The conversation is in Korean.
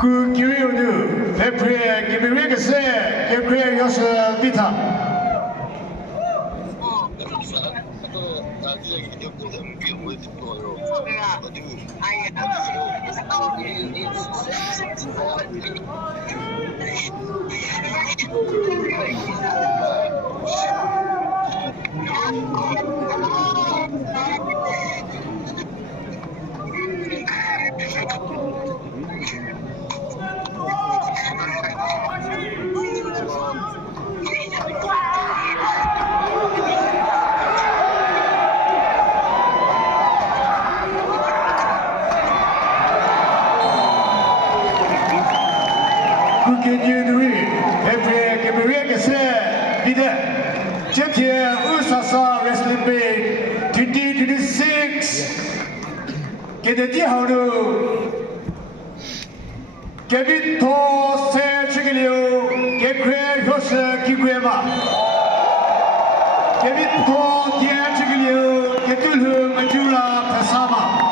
그 기회는 대표의 김일회께서 대표의 여섯 비타. 그 기회는 대표의 김일회께서 비대 제티의 의사사 레슬링 배 2026 게데티하우르 게비토 세치길리오 게크레 효스 기구에마 게비토 디에치길리오 게툴흐 마줄라 페사마